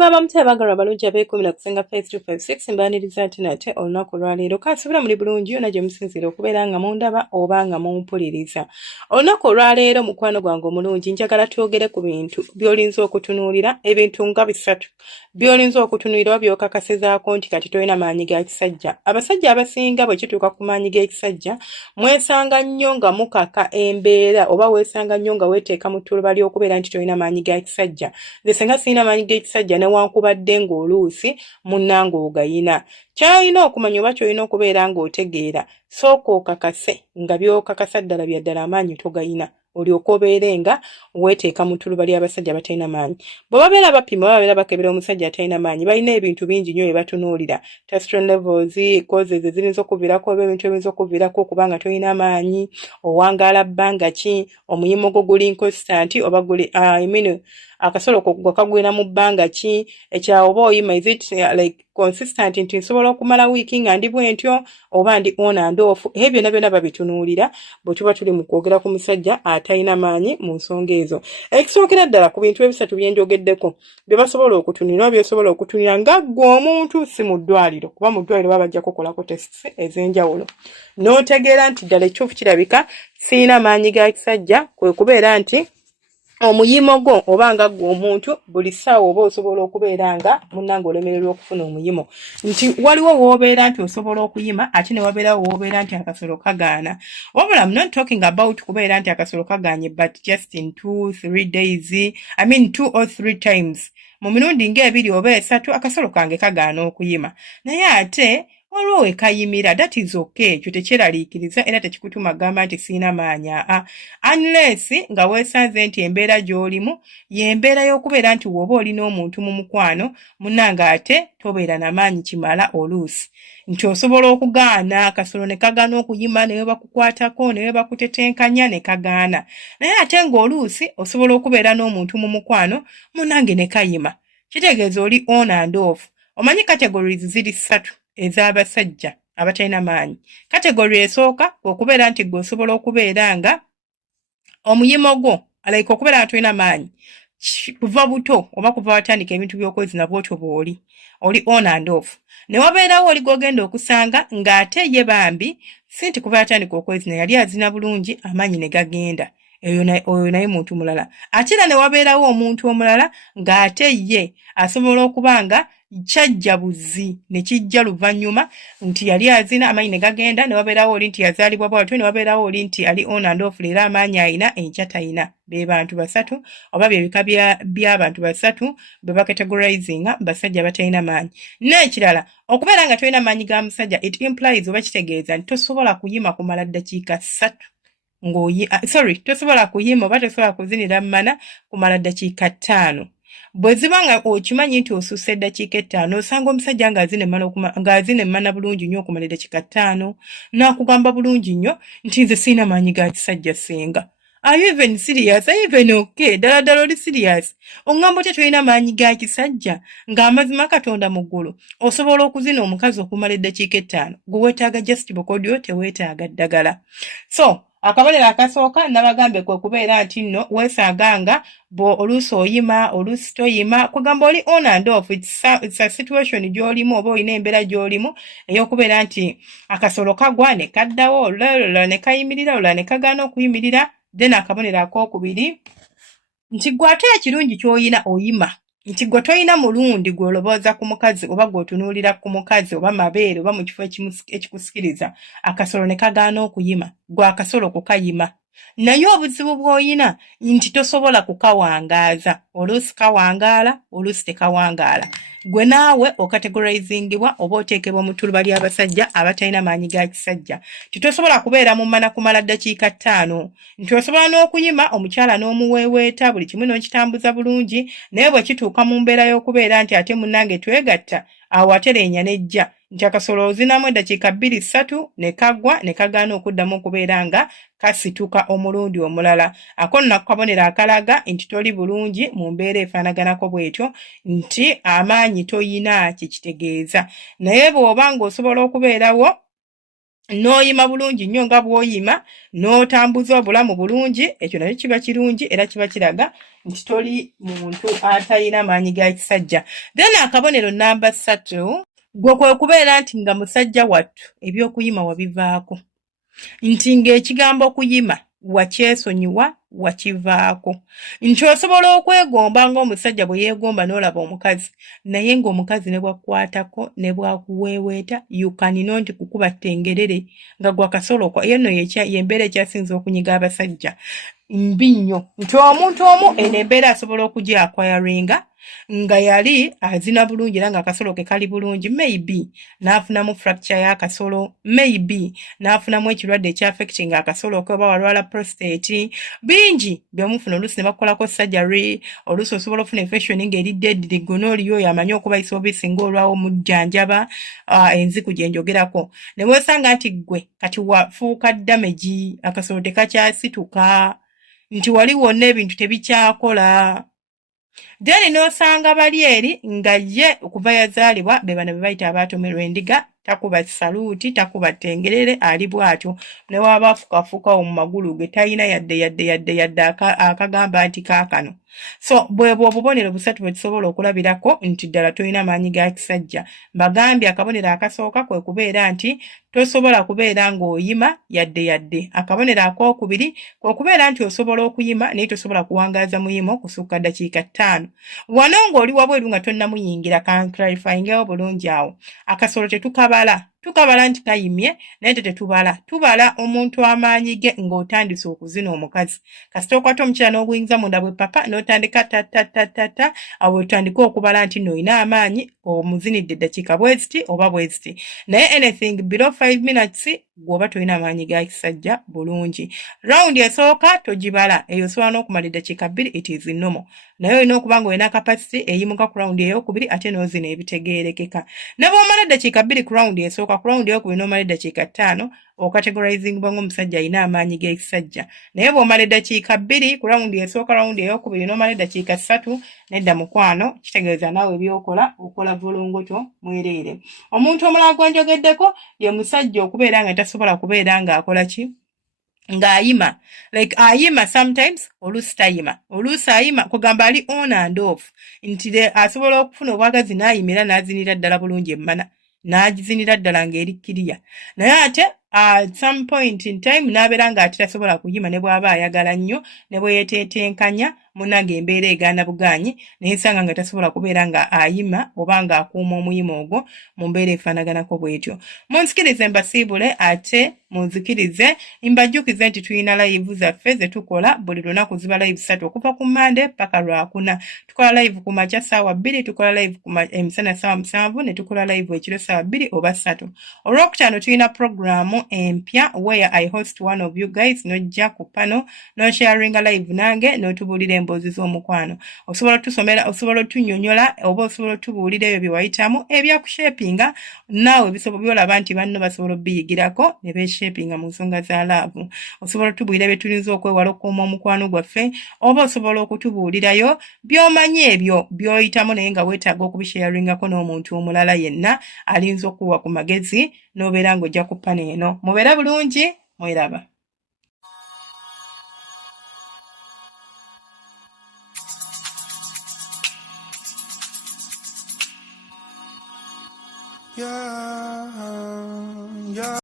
Mugamba mutya abaagala abalungi abeekumira kusenga face 256 mbaaniriza ati nate olunaku olwaleero kansubira muli bulungi yonna gye musinzira okubeera nga mundaba oba nga mumpuliriza. Olunaku olwaleero mukwano gwange omulungi njagala twogere ku bintu by'olinza okutunuulira, ebintu nga bisatu by'olinza okutunuulira oba by'okakasizaako nti kati tolina maanyi ga kisajja. Abasajja abasinga bwe kituuka ku maanyi g'ekisajja mwesanga nnyo nga mukaka embeera oba weesanga nnyo nga weeteeka mu ttuluba ly'okubeera nti tolina maanyi ga kisajja. Nze singa sirina maanyi g'ekisajja newankubadde ng'oluusi munnange ogayina. Ky'olina okumanya oba ky'olina okubeera ng'otegeera, sooka okakase nga by'okakasa ddala bya ddala amaanyi togayina. Olyoka obeere nga weeteeka mu ttuluba ly'abasajja abatalina maanyi. Bwe babeera bapima oba babeera bakebera omusajja atalina maanyi, balina ebintu bingi nnyo bye batunuulira. Testosterone levels, causes eziyinza okuviirako oba ebintu ebiyinza okuviirako okuba nga tolina maanyi, owangaala bbanga ki, omuyimo gwo guli inconstant oba guli akasolo gwe kagwira mu bbanga ki, ekyawo oba oyima is it like consistent nti nsobola okumala wiiki nga ndi bwentyo oba ndi on and off. Ebyo byonna babitunuulira bwe tuba tuli mu kwogera ku musajja atalina maanyi mu nsonga ezo. Ekisookera ddala ku bintu ebisatu bye njogeddeko bye basobola okutunulira oba byosobola okutunulira nga ggwe omuntu si mu ddwaliro, kuba mu ddwaliro baba bajja kukolako tests ez'enjawulo. N'otegeera nti ddala ekituufu kirabika sirina maanyi ga kisajja, kwe kubeera nti omuyimo gwo oba nga ggwe omuntu buli ssaawa oba osobola okubeera nga munnange olemererwa okufuna omuyimo. Nti waliwo w'obeera nti osobola okuyima ate ne wabeerawo w'obeera nti akasolo kagaana. Wabula I'm not talking about kubeera nti akasolo kagaanye but just in 2-3 days, I mean 2 or 3 times. Mu mirundi ng'ebiri oba esatu akasolo kange kagaana okuyima. Naye ate waliwo we kayimira, that is okay, ekyo tekyeraliikiriza era tekikutuma gamba nti sirina maanyi. Unless nga weesanze nti embeera gy'olimu y'embeera y'okubeera nti woba olina omuntu mu mukwano munnange ate tobeera na maanyi kimala oluusi. Nti osobola okugaana akasolo ne kagaana okuyima ne bakukwatako ne bakutetenkanya ne kagaana. Naye ate ng'oluusi osobola okubeera n'omuntu mu mukwano munnange ne kayima. Kitegeeza oli on and off. Omanyi categories ziri 3 ez'abasajja abatalina maanyi. Kategori esooka okubeera nti gwe osobola okubeera nga omuyimo gwo like okubeera nga tolina maanyi kuva buto oba kuva watandika ebintu by'okwezina bw'otyo bw'oli on and off. Ne wabeerawo oli gw'ogenda okusanga ng'ate ye bambi si nti kuva yatandika okwezina yali azina bulungi amaanyi ne gagenda. Oyo naye muntu mulala. Ate era ne wabeerawo omuntu omulala ng'ate ye asobola okuba nga kyajja buzi ne kijja luvannyuma nti yali azina amaanyi ne gagenda. Ne wabeerawo oli nti yazaalibwa bw'atyo, ne wabeerawo oli nti ali on and off leero amaanyi ayina enkya tayina. Be bantu basatu oba byebika by'abantu basatu be bakategorizinga basajja batalina maanyi. N'ekirala okubeera nga tolina maanyi ga musajja it implies oba kitegeeza nti tosobola kuyima kumala ddakiika 3 tosobola kuyima oba tosobola kuzinira mmana kumala ddakiika 5. Bwe ziba nga okimanyi nti osusse eddakiika 5 osanga omusajja ng'azina emmana bulungi nnyo okumala eddakiika 5 n'akugamba bulungi nnyo nti nze sirina maanyi ga kisajja senga. Are you even serious? Are you even okay? Ddala oli serious? Ongamba otya tolina maanyi ga kisajja ng'amazima Katonda mu ggulu osobola okuzina omukazi okumala eddakiika 5? Gwe weetaaga just bukodyo, teweetaaga ddagala. So akabonero akasooka nabagambe kwe kubeera nti nno weesanga nga oluusi oyima oluusi toyima, kugamba oli on and off. It's a situation gy'olimu oba olina embeera gy'olimu ey'okubeera nti akasolo kagwa ne kaddawo olulala ne kayimirira olulala ne kagaana okuyimirira. Then akabonero akookubiri nti gwe ate ekirungi ky'oyina oyima, nti gwe toyina mulundi gw'olobooza ku mukazi oba gw'otunuulira ku mukazi oba mabeere oba mu kifo ekikusikiriza akasolo ne kagaana okuyima, gwe akasolo kukayima. Naye obuzibu bw'oyina nti tosobola kukawangaaza, oluusi kawangaala oluusi tekawangaala. Gwe naawe okategorizingibwa oba oteekebwa mu ttuluba ly'abasajja abatalina maanyi ga kisajja. Titosobola kubeera mu mmana kumala ddakiika 5. Nti osobola n'okuyima omukyala n'omuweeweeta buli kimu n'okitambuza bulungi, naye bwe kituuka mu mbeera y'okubeera nti ate munnange twegatta, awo atereenya nejja nti akasolo ozinamu eddakiika 2-3 ne kagwa ne kagaana okuddamu okubeera nga kasituka omulundi omulala. Ako nno kabonero akalaga nti toli bulungi mu mbeera efaanaganako bw'etyo, nti amaanyi toyina kikitegeeza. Naye bw'oba ng'osobola okubeerawo n'oyima bulungi nnyo nga bw'oyima n'otambuza obulamu bulungi, ekyo nakyo kiba kirungi era kiba kiraga nti toli muntu atalina maanyi ga kisajja. Then akabonero namba 3 gwe kwe kubeera nti nga musajja wattu eby'okuyima wabivaako, nti ng'ekigambo okuyima wakyesonyiwa wakivaako, nti osobola okwegomba ng'omusajja bwe yeegomba n'olaba omukazi, naye ng'omukazi ne bwakukwatako ne bwakuweeweeta you can know nti kukuba ttengerere nga gwa kasolokwa. Eyo nno y'embeera ekyasinza okunyiga abasajja mbi nnyo, nti omuntu omu eno embeera asobola okugyakwyaringa nga yali azina bulungi era ng'akasolo ke kali bulungi, maybe n'afunamu fracture y'akasolo, maybe n'afunamu ekirwadde ekyaffectinga akasolo ke, oba walwala prostate, bingi by'omufuna oluusi ne bakolako surgery, oluusi osobola ofuna infection ng'eri deadly, gwe n'oliyo oyo amanyi okubayisa obisi ng'olwawo mujjanjaba, enziku gye njogerako, ne weesanga nti ggwe kati wafuuka damage, akasolo tekakyasituka, nti wali wonna ebintu tebikyakola. Then n'osanga bali eri nga ye okuva yazaalibwa be bano be bayita abaatomerwa endiga, takuba saluuti, takuba ttengerere, ali bw'atyo, ne waaba afukafukawo mu magulu ge talina yadde akagamba nti kaakano. So bwebwo obubonero busatu bwe tusobola okulabirako nti ddala tolina maanyi ga kisajja. Mbagambye akabonero akasooka kwe kubeera nti tosobola kubeera ng'oyima yadde. Akabonero akookubiri kwe kubeera nti osobola okuyima naye tosobola kuwangaaza muyimo kusukka ddakiika 5. Wano ng'oli wabweru nga tonnamuyingira, kan clarifyingewo bulungi awo. Akasolo tukabala nti kayimye naye tubala omuntu amaanyi ge ng'otandise okuzina omukazi. Kasita okwata omukyala n'oguyingiza munda bwe papa n'otandika tatatata, awo otandika okubala nti n'olina amaanyi, omuzinidde eddakiika bwe ziti oba bwe ziti. Naye anything below 5 minutes gw'oba tolina maanyi ga kisajja bulungi. Rawundi esooka togibala, eyo osobola n'okumala eddakiika 2, it is normal. Naye olina okuba ng'olina kapasite eyimuka ku rawundi ey'okubiri ate n'ozina ebitegeerekeka. Ne bw'omala eddakiika 2 ku rawundi esooka, ku rawundi ey'okubiri n'omala eddakiika 5, okategorizingibwa ng'omusajja alina amaanyi g'ekisajja. Naye bw'omala eddakiika 2 ku rawundi esooka, rawundi ey'okubiri n'omala eddakiika 3 nedda mukwano, kitegeeza naawe ebyokola okola volongoto mwereere. Omuntu omulala gwe njogeddeko ye musajja okubeera nga tasobola kubeera ng'akola ki? Ng'ayima. Like ayima sometimes, oluusi tayima. Oluusi ayima kugamba ali on and off. Nti asobola okufuna obwagazi n'ayimira n'azinira ddala bulungi emmana. N'agizinira ddala ng'eri kiriya. Naye ate at some point in time n'abeera ng'ate tasobola kuyima ne bw'aba ayagala nnyo, ne bwe yeetetenkanya munnange embeera egaana bugaanyi, naye nsanga nga tasobola kubeera nga ayima oba ng'akuuma omuyima ogwo mu mbeera efaanaganako bw'etyo. Munzikirize mbasiibule ate munzikirize mbajjukize nti tulina live zaffe ze tukola buli lunaku, ziba live 3 okuva ku Monday paka Lwakuna. Tukola live ku makya ssaawa 2, tukola live ku emisana ssaawa 7, ne tukola live ekiro ssaawa 2 oba 3. Olwokutaano tulina programu empya where I host one of you guys, nojja ku pano no sharing live nange n'otubuulira emboozi z'omukwano. Osobola tusomera, osobola tunnyonnyola oba osobola tubuulira ebyo bye wayitamu ebyakushapinga naawe byolaba nti banno basobola obiyigirako ne beeshapinga mu nsonga za laavu. Osobola tubuulira bye tulinza okwewala okuuma omukwano gwaffe, oba osobola okutubuulirayo by'omanyi ebyo by'oyitamu naye nga weetaaga okubisharingako n'omuntu omulala yenna alinza okuwa ku magezi n'obeera ng'ojja ku ppano eno. Mubeere bulungi, mweraba. Yeah.